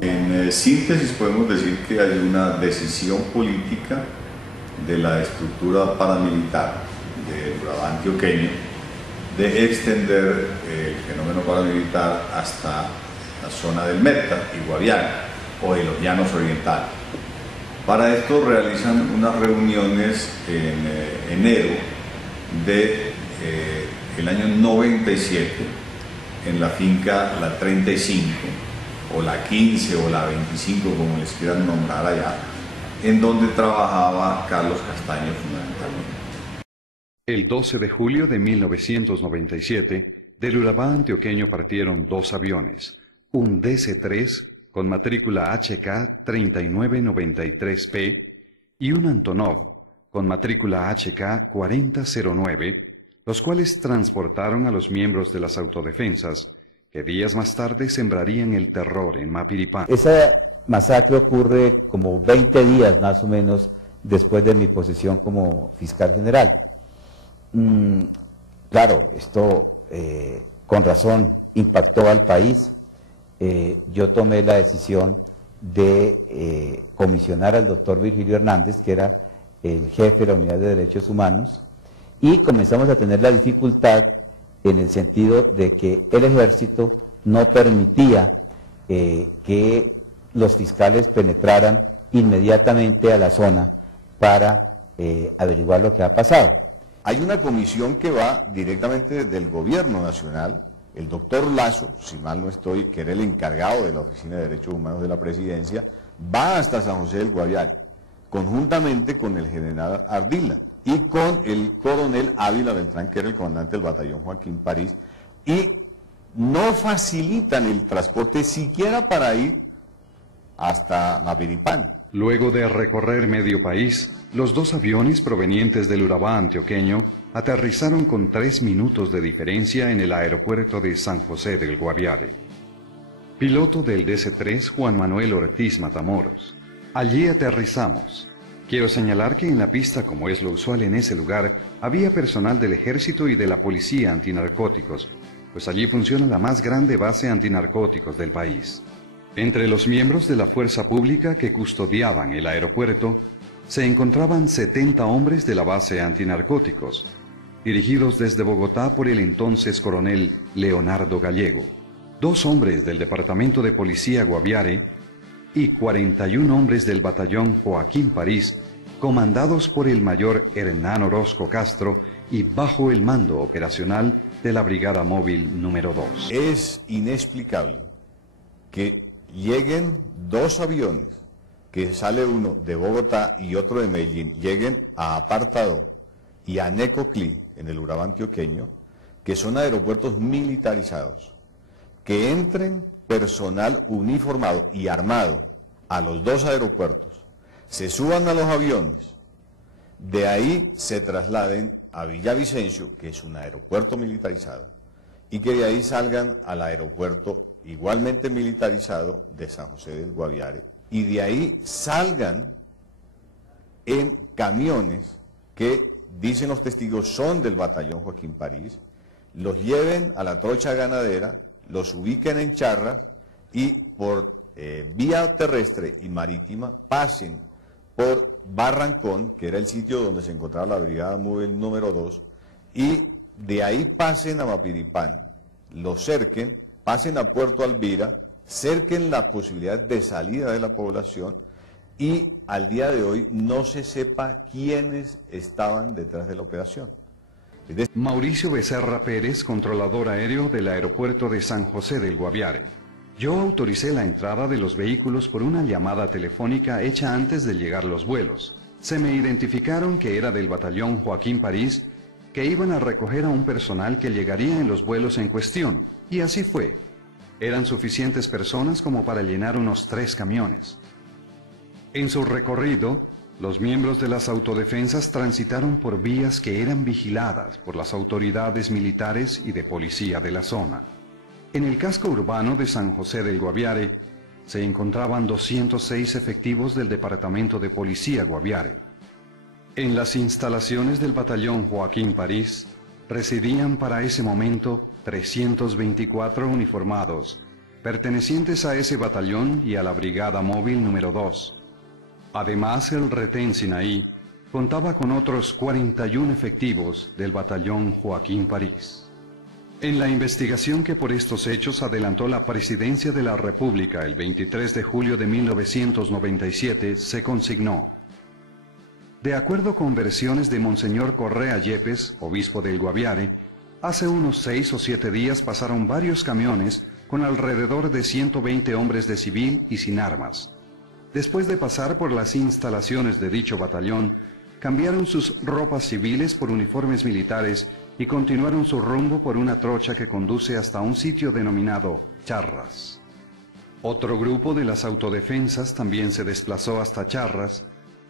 En síntesis podemos decir que hay una decisión política de la estructura paramilitar del Urabá antioqueño de extender el fenómeno paramilitar hasta la zona del Meta y Guaviare o de los llanos orientales. Para esto realizan unas reuniones en enero del año 97 en la finca La 35 o la 15 o la 25, como les quieran nombrar allá, en donde trabajaba Carlos Castaño fundamentalmente. El 12 de julio de 1997, del Urabá antioqueño partieron dos aviones, un DC-3 con matrícula HK 3993P y un Antonov con matrícula HK 4009, los cuales transportaron a los miembros de las autodefensas, que días más tarde sembrarían el terror en Mapiripán. Esa masacre ocurre como 20 días más o menos después de mi posición como fiscal general. Claro, esto con razón impactó al país. Yo tomé la decisión de comisionar al doctor Virgilio Hernández, que era el jefe de la Unidad de Derechos Humanos, y comenzamos a tener la dificultad en el sentido de que el ejército no permitía que los fiscales penetraran inmediatamente a la zona para averiguar lo que ha pasado. Hay una comisión que va directamente del gobierno nacional, el doctor Lazo, si mal no estoy, que era el encargado de la Oficina de Derechos Humanos de la Presidencia, va hasta San José del Guaviare, conjuntamente con el general Ardila y con el coronel Ávila Beltrán, que era el comandante del batallón Joaquín París, y no facilitan el transporte siquiera para ir hasta Mapiripán. Luego de recorrer medio país, los dos aviones provenientes del Urabá antioqueño aterrizaron con 3 minutos de diferencia en el aeropuerto de San José del Guaviare. Piloto del DC-3 Juan Manuel Ortiz Matamoros. Allí aterrizamos. Quiero señalar que en la pista, como es lo usual en ese lugar, había personal del ejército y de la policía antinarcóticos, pues allí funciona la más grande base antinarcóticos del país. Entre los miembros de la fuerza pública que custodiaban el aeropuerto, se encontraban 70 hombres de la base antinarcóticos, dirigidos desde Bogotá por el entonces coronel Leonardo Gallego, 2 hombres del Departamento de Policía Guaviare y 41 hombres del batallón Joaquín París, comandados por el mayor Hernán Orozco Castro y bajo el mando operacional de la Brigada Móvil número 2. Es inexplicable que lleguen 2 aviones, que sale uno de Bogotá y otro de Medellín, lleguen a Apartadó y a Necoclí, en el Urabá antioqueño, que son aeropuertos militarizados, que entren personal uniformado y armado a los 2 aeropuertos, se suban a los aviones, de ahí se trasladen a Villavicencio, que es un aeropuerto militarizado, y que de ahí salgan al aeropuerto igualmente militarizado de San José del Guaviare, y de ahí salgan en camiones que, dicen los testigos, son del batallón Joaquín París, los lleven a la trocha ganadera, los ubiquen en charras y por vía terrestre y marítima pasen por Barrancón, que era el sitio donde se encontraba la Brigada Móvil número 2, y de ahí pasen a Mapiripán, los cerquen, pasen a Puerto Alvira, cerquen la posibilidad de salida de la población y al día de hoy no se sepa quiénes estaban detrás de la operación. Mauricio Becerra Pérez, controlador aéreo del aeropuerto de San José del Guaviare. Yo autoricé la entrada de los vehículos por una llamada telefónica hecha antes de llegar los vuelos. Se me identificaron que era del batallón Joaquín París que iban a recoger a un personal que llegaría en los vuelos en cuestión, y así fue. Eran suficientes personas como para llenar unos 3 camiones. En su recorrido, los miembros de las autodefensas transitaron por vías que eran vigiladas por las autoridades militares y de policía de la zona. En el casco urbano de San José del Guaviare se encontraban 206 efectivos del Departamento de Policía Guaviare. En las instalaciones del batallón Joaquín París residían para ese momento 324 uniformados, pertenecientes a ese batallón y a la Brigada Móvil número 2. Además, el retén Sinaí contaba con otros 41 efectivos del batallón Joaquín París. En la investigación que por estos hechos adelantó la Presidencia de la República el 23 de julio de 1997, se consignó: de acuerdo con versiones de Monseñor Correa Yepes, obispo del Guaviare, hace unos 6 o 7 días pasaron varios camiones con alrededor de 120 hombres de civil y sin armas. Después de pasar por las instalaciones de dicho batallón, cambiaron sus ropas civiles por uniformes militares y continuaron su rumbo por una trocha que conduce hasta un sitio denominado Charras. Otro grupo de las autodefensas también se desplazó hasta Charras,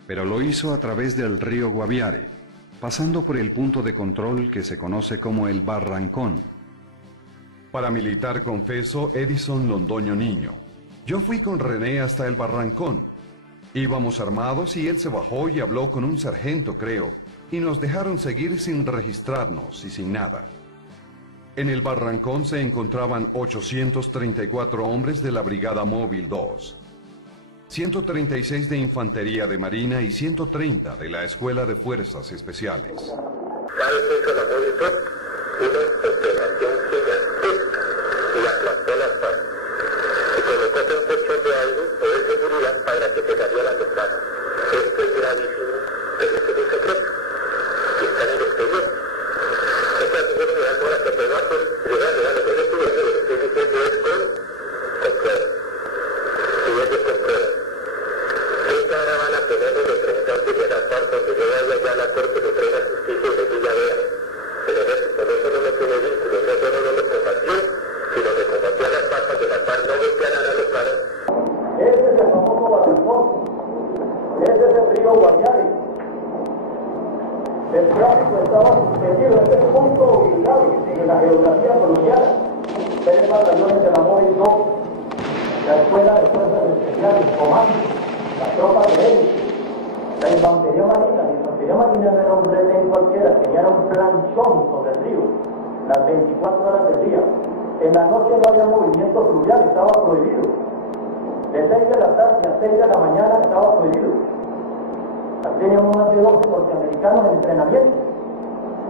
pero lo hizo a través del río Guaviare, pasando por el punto de control que se conoce como el Barrancón. Paramilitar confeso Edison Londoño Niño. Yo fui con René hasta el Barrancón. Íbamos armados y él se bajó y habló con un sargento, creo, y nos dejaron seguir sin registrarnos y sin nada. En el Barrancón se encontraban 834 hombres de la Brigada Móvil 2, 136 de Infantería de Marina y 130 de la Escuela de Fuerzas Especiales. Para que te salieran los pasos. Esto es gravísimo, pero esto es un secreto. Y están en el exterior. Esta señora me da ahora que te va a llegar, lo que yo estoy diciendo es con pruebas. Y ellos con pruebas. Esta ahora van a tener los representantes de la FARC, donde yo vaya ya a la Corte Suprema de Justicia y les diga, vean, el ejército no solo no tiene vínculos, no solo no lo combatió, sino que combatió a las FARC, que las FARC no golpearan a los paros. Ese es el famoso Barrancón, ese es el río Guaviare. El tráfico estaba suspendido en este punto ubicado en la geografía colombiana. 3 batallones de la Móvil 2, la Escuela de Fuerzas Especiales, Comando, la tropa de élite, la Infantería Marina. La Infantería Marina no era un retén cualquiera, tenía un planchón sobre el río, las 24 horas del día. En la noche no había movimiento fluvial, estaba prohibido. De 6 de la tarde a 6 de la mañana estaba prohibido. Teníamos más de 12 norteamericanos en entrenamiento.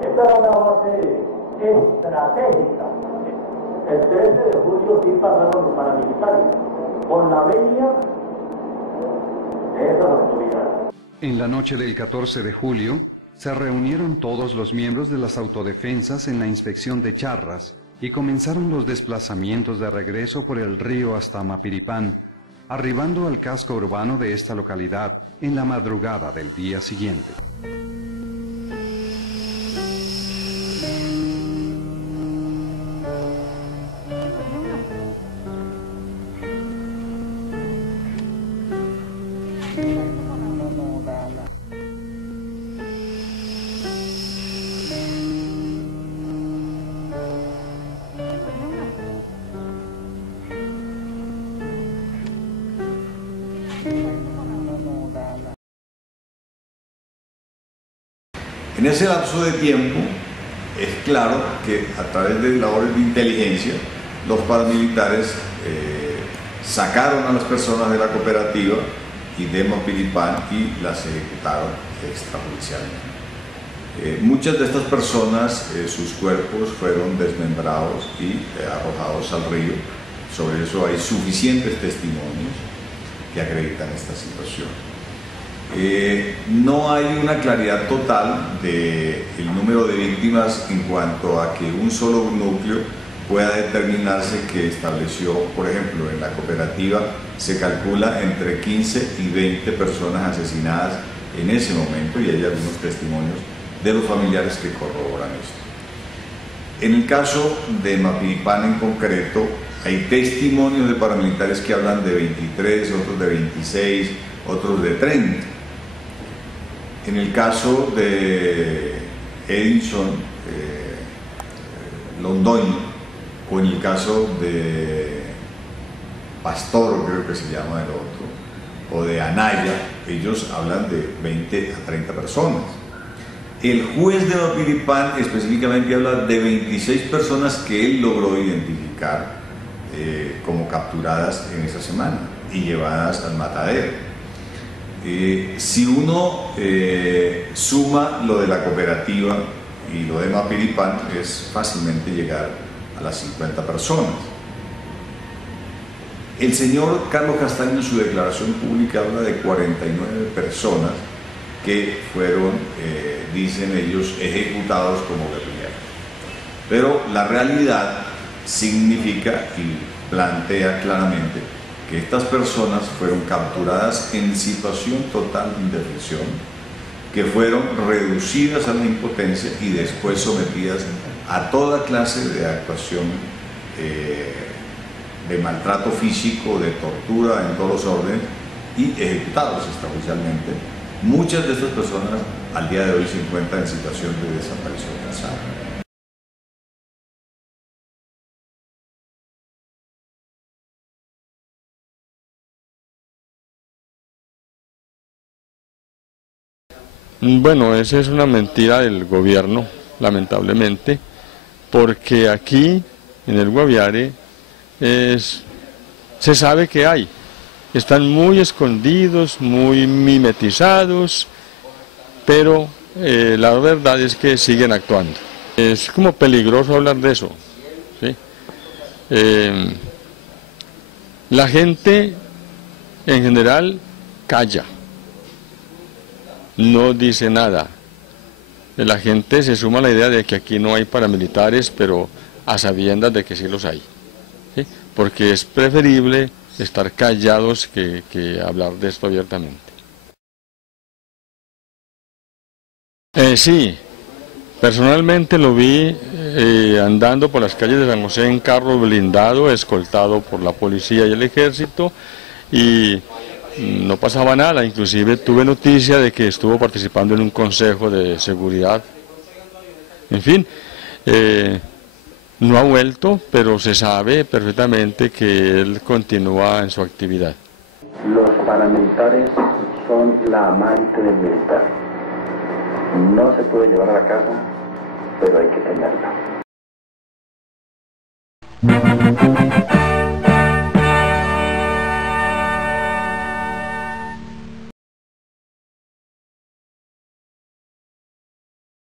Esta era una base estratégica. El 13 de julio sí pasaron los paramilitares con la venia de esas autoridades. En la noche del 14 de julio, se reunieron todos los miembros de las autodefensas en la inspección de Charras y comenzaron los desplazamientos de regreso por el río hasta Mapiripán, arribando al casco urbano de esta localidad en la madrugada del día siguiente. En ese lapso de tiempo, es claro que a través de labores de inteligencia, los paramilitares sacaron a las personas de la cooperativa y de Mapiripán y las ejecutaron extrajudicialmente. Muchas de estas personas, sus cuerpos fueron desmembrados y arrojados al río. Sobre eso hay suficientes testimonios que acreditan esta situación. No hay una claridad total del número de víctimas en cuanto a que un solo núcleo pueda determinarse que estableció, por ejemplo, en la cooperativa se calcula entre 15 y 20 personas asesinadas en ese momento, y hay algunos testimonios de los familiares que corroboran esto. En el caso de Mapiripán en concreto, hay testimonios de paramilitares que hablan de 23, otros de 26, otros de 30. En el caso de Edinson Londoño, o en el caso de Pastor, creo que se llama el otro, o de Anaya, ellos hablan de 20 a 30 personas. El juez de Mapiripán específicamente habla de 26 personas que él logró identificar como capturadas en esa semana y llevadas al matadero. Si uno suma lo de la cooperativa y lo de Mapiripán, es fácilmente llegar a las 50 personas. El señor Carlos Castaño en su declaración pública habla de 49 personas que fueron, dicen ellos, ejecutados como guerrilleros. Pero la realidad significa y plantea claramente que estas personas fueron capturadas en situación total de indefensión, que fueron reducidas a la impotencia y después sometidas a toda clase de actuación de maltrato físico, de tortura en todos los órdenes y ejecutados extrajudicialmente. Muchas de estas personas al día de hoy se encuentran en situación de desaparición forzada. Bueno, esa es una mentira del gobierno, lamentablemente, porque aquí en el Guaviare se sabe que hay. Están muy escondidos, muy mimetizados, pero la verdad es que siguen actuando. Es como peligroso hablar de eso, ¿sí? La gente en general calla, no dice nada. La gente se suma a la idea de que aquí no hay paramilitares, pero a sabiendas de que sí los hay, ¿sí? Porque es preferible estar callados que hablar de esto abiertamente. Sí, personalmente lo vi andando por las calles de San José en carro blindado, escoltado por la policía y el ejército, y no pasaba nada. Inclusive tuve noticia de que estuvo participando en un consejo de seguridad. En fin, no ha vuelto, pero se sabe perfectamente que él continúa en su actividad. Los paramilitares son la amante del militar. No se puede llevar a la casa, pero hay que tenerla.